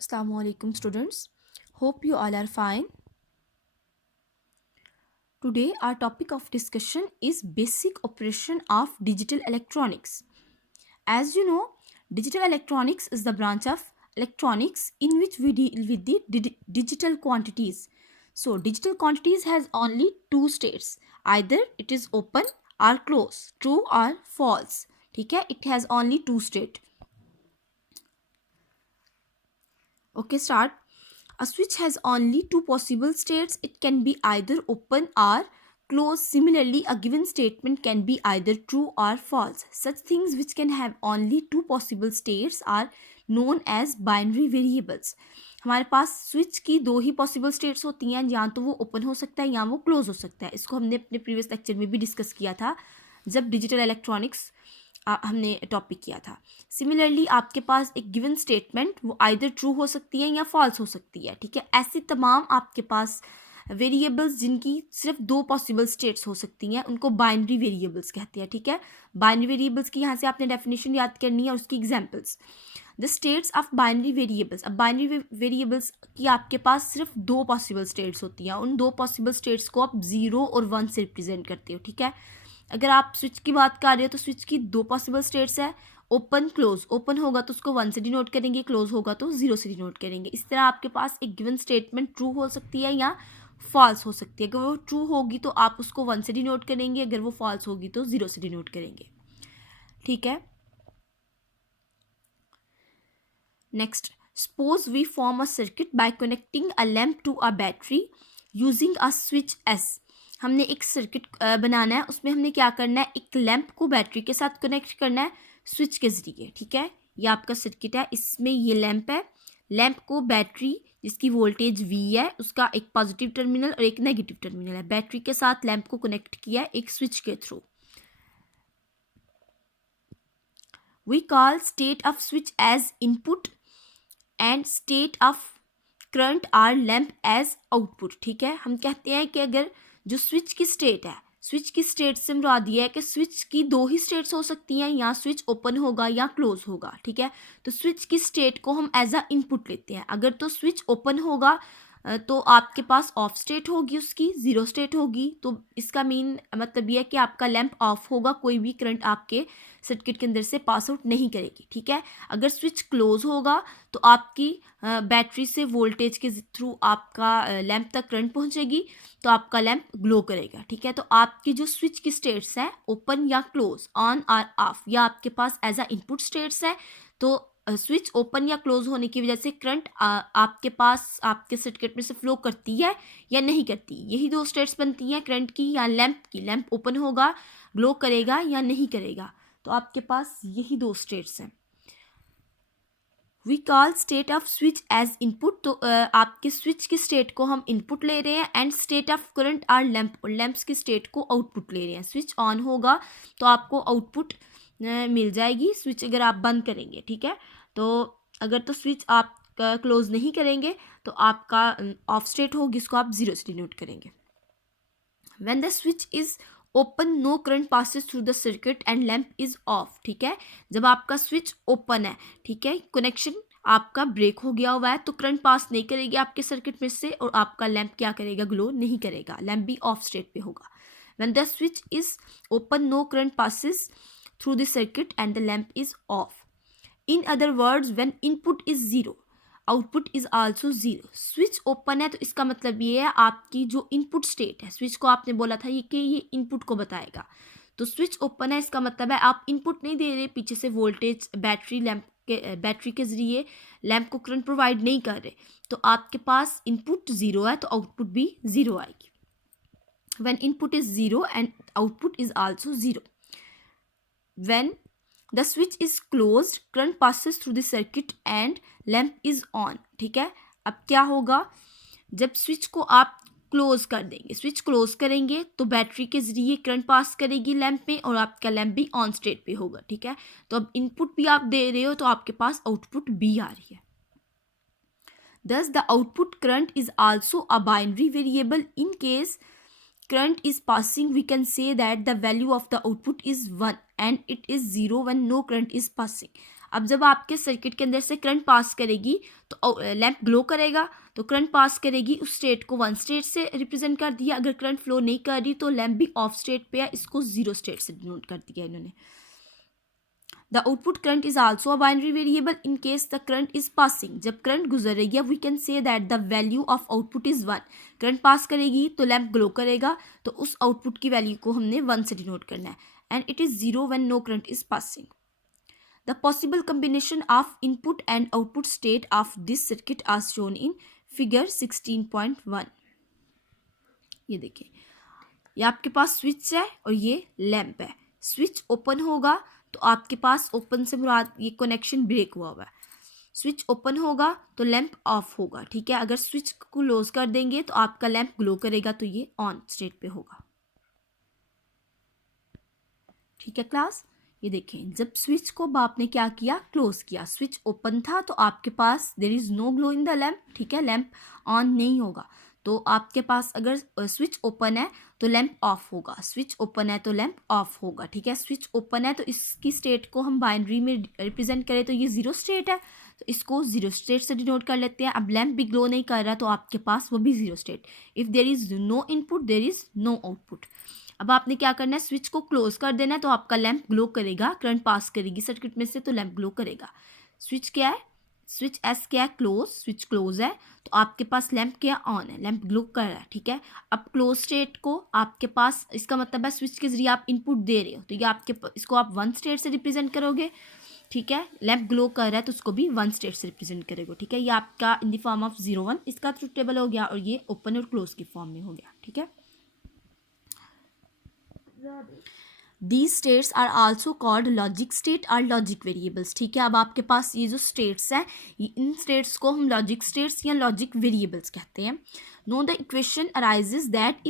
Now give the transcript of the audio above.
Assalamu alaikum students. Hope you all are fine. Today our topic of discussion is basic operation of digital electronics. As you know, digital electronics is the branch of electronics in which we deal with the digital quantities. So digital quantities has only two states. Either it is open or close, true or false. ठीक है, it has only two state. Okay, start. A switch has only two possible states. It can be either open or closed. Similarly, a given statement can be either true or false. Such things which can have only two possible states are known as binary variables. हमारे पास switch की दो ही possible states होती हैं, या तो वो open हो सकता है या वो क्लोज हो सकता है. इसको हमने अपने प्रीवियस लेक्चर में भी डिस्कस किया था जब डिजिटल इलेक्ट्रॉनिक्स हमने टॉपिक किया था. सिमिलरली आपके पास एक गिवन स्टेटमेंट वो आइदर ट्रू हो सकती है या फॉल्स हो सकती है. ठीक है, ऐसी तमाम आपके पास वेरिएबल्स जिनकी सिर्फ दो पॉसिबल स्टेट्स हो सकती हैं उनको बाइनरी वेरिएबल्स कहते हैं. ठीक है, बाइनरी वेरिएबल्स की यहाँ से आपने डेफिनेशन याद करनी है और उसकी examples. The states of binary variables. अब बाइनरी वेरिएबल्स की आपके पास सिर्फ दो पॉसिबल स्टेट्स होती हैं. उन दो पॉसिबल स्टेट्स को आप 0 और 1 से रिप्रेजेंट करते हो. ठीक है, अगर आप स्विच की बात कर रहे हो तो स्विच की दो पॉसिबल स्टेट्स है, ओपन क्लोज. ओपन होगा तो उसको 1 से डिनोट करेंगे, क्लोज होगा तो 0 से डिनोट करेंगे. इस तरह आपके पास एक गिवन स्टेटमेंट ट्रू हो सकती है या फॉल्स हो सकती है. अगर वो ट्रू होगी तो आप उसको 1 से डिनोट करेंगे, अगर वो फॉल्स होगी तो 0 से डिनोट करेंगे. ठीक है, next. Suppose we form a circuit by connecting a lamp to a battery using a switch S. हमने एक सर्किट बनाना है, उसमें हमने क्या करना है, एक लैंप को बैटरी के साथ कनेक्ट करना है स्विच के ज़रिए. ठीक है, ये आपका सर्किट है, इसमें ये लैंप है. लैंप को बैटरी जिसकी वोल्टेज V है उसका एक पॉजिटिव टर्मिनल और एक नेगेटिव टर्मिनल है. बैटरी के साथ लैंप को कनेक्ट किया है एक स्विच के through. We call state of switch as input and state of current or lamp as output. ठीक है, हम कहते हैं कि अगर जो स्विच की स्टेट है, स्विच की स्टेट से मुराद ये है कि स्विच की दो ही स्टेट्स हो सकती हैं, या स्विच ओपन होगा या क्लोज होगा. ठीक है, तो स्विच की स्टेट को हम एज अ इनपुट लेते हैं. अगर तो स्विच ओपन होगा तो आपके पास ऑफ स्टेट होगी, उसकी 0 स्टेट होगी. तो इसका मीन मतलब ये है कि आपका लैंप ऑफ होगा, कोई भी करंट आपके सर्किट के अंदर से पास आउट नहीं करेगी. ठीक है, अगर स्विच क्लोज होगा तो आपकी बैटरी से वोल्टेज के थ्रू आपका लैंप तक करंट पहुंचेगी, तो आपका लैंप ग्लो करेगा. ठीक है, तो आपकी जो स्विच की स्टेट्स हैं ओपन या क्लोज, ऑन और ऑफ, या आपके पास एज अ इनपुट स्टेट्स है. तो स्विच ओपन या क्लोज होने की वजह से करंट आपके पास आपके सर्किट में से फ्लो करती है या नहीं करती. यही दो स्टेट्स बनती हैं करंट की या लैंप की. लैंप ओपन होगा, ग्लो करेगा या नहीं करेगा. तो आपके पास यही दो स्टेट्स हैं. We call state of switch as input. तो आपके स्विच की स्टेट को हम इनपुट ले रहे हैं, and state of current or lamp, और लैंप्स की स्टेट को आउटपुट ले रहे हैं. स्विच ऑन होगा तो आपको आउटपुट मिल जाएगी, स्विच अगर आप बंद करेंगे. ठीक है, तो अगर तो स्विच आप क्लोज नहीं करेंगे तो आपका ऑफ स्टेट होगी, इसको आप 0 से डिनोट करेंगे. When the switch is open no current passes through the circuit and lamp is off. ठीक है, जब आपका स्विच ओपन है, ठीक है, कनेक्शन आपका ब्रेक हो गया हुआ है, तो करंट पास नहीं करेगी आपके सर्किट में से, और आपका लैंप क्या करेगा, ग्लो नहीं करेगा, लैंप भी ऑफ स्टेट पे होगा. When the switch is open no current passes through the circuit and the lamp is off. In other words, when input is 0 output is also 0. Switch open है तो इसका मतलब ये है आपकी जो इनपुट स्टेट है, स्विच को आपने बोला था ये कि ये इनपुट को बताएगा. तो स्विच ओपन है इसका मतलब है आप इनपुट नहीं दे रहे, पीछे से वोल्टेज बैटरी के जरिए लैंप को करंट प्रोवाइड नहीं कर रहे, तो आपके पास इनपुट 0 है तो आउटपुट भी 0 आएगी. When input is 0 and output is also 0. When the switch is close current passes through the circuit and lamp is on. ठीक है, अब क्या होगा, जब स्विच को आप क्लोज कर देंगे, स्विच क्लोज करेंगे तो बैटरी के जरिए करंट पास करेगी लैंप में, और आपका लैंप भी ऑन स्टेट पे होगा. ठीक है, तो अब इनपुट भी आप दे रहे हो तो आपके पास आउटपुट भी आ रही है. Thus, the output current is also a binary variable. In case current is passing, we can say that the value of the output is 1 and it is 0 when no current is passing. अब जब आपके circuit के अंदर से current pass करेगी तो lamp glow करेगा, तो करंट पास करेगी उस स्टेट को 1 स्टेट से रिप्रेजेंट कर दिया। अगर करंट फ्लो नहीं कर रही तो लैंप भी ऑफ स्टेट पे है, इसको 0 स्टेट से डिनोट कर दिया इन्होंने। The output current is also a binary variable in case the current is passing. जब करंट गुजर रही है we can say that the value of output is 1। Current pass करेगी तो लैंप ग्लो करेगा, तो उस आउटपुट की वैल्यू को हमने 1 से डिनोट करना है, and it is 0 when no current is passing. The possible combination of input and output state of this circuit are shown in figure 16.1। ये देखिए, ये आपके पास स्विच है और ये लैंप है। स्विच ओपन होगा तो आपके पास, ओपन से मुराद ये कनेक्शन ब्रेक हुआ है, स्विच ओपन होगा तो लैंप ऑफ होगा, ठीक है। अगर स्विच को क्लोज कर देंगे तो आपका लैंप ग्लो करेगा, तो ये ऑन स्टेट पे होगा, ठीक है क्लास। ये देखें, जब स्विच को आपने क्या किया, क्लोज किया, स्विच ओपन था तो आपके पास there is no glow in the lamp, ठीक है, लैंप ऑन नहीं होगा। तो आपके पास अगर स्विच ओपन है तो लैंप ऑफ होगा, स्विच ओपन है तो लैंप ऑफ होगा, ठीक है। स्विच ओपन है तो इसकी स्टेट को हम बाइनरी में रिप्रेजेंट करें तो ये 0 स्टेट है, तो इसको 0 स्टेट से डिनोट कर लेते हैं। अब लैंप भी ग्लो नहीं कर रहा तो आपके पास वो भी 0 state. If there is no input there is no output. अब आपने क्या करना है, स्विच को क्लोज कर देना है तो आपका लैंप ग्लो करेगा, करंट पास करेगी सर्किट में से तो लैंप ग्लो करेगा। स्विच क्या है, स्विच एस क्या है, क्लोज, स्विच क्लोज है तो आपके पास लैंप क्या ऑन है, लैंप ग्लो कर रहा है, ठीक है। अब क्लोज स्टेट को आपके पास, इसका मतलब है स्विच के जरिए आप इनपुट दे रहे हो, तो ये आपके इसको आप 1 स्टेट से रिप्रेजेंट करोगे, ठीक है। लैंप ग्लो कर रहा है तो उसको भी 1 स्टेट से रिप्रेजेंट करेगा, ठीक है। ये आपका इन द फॉर्म ऑफ 0 1 इसका ट्रुथ टेबल हो गया, और ये ओपन और क्लोज की फॉर्म में हो गया, ठीक है। These states are also called logic state or logic variables, ठीक है। अब आपके पास ये जो states हैं, इन states को हम logic states या logic variables कहते हैं। Now the equation arises that if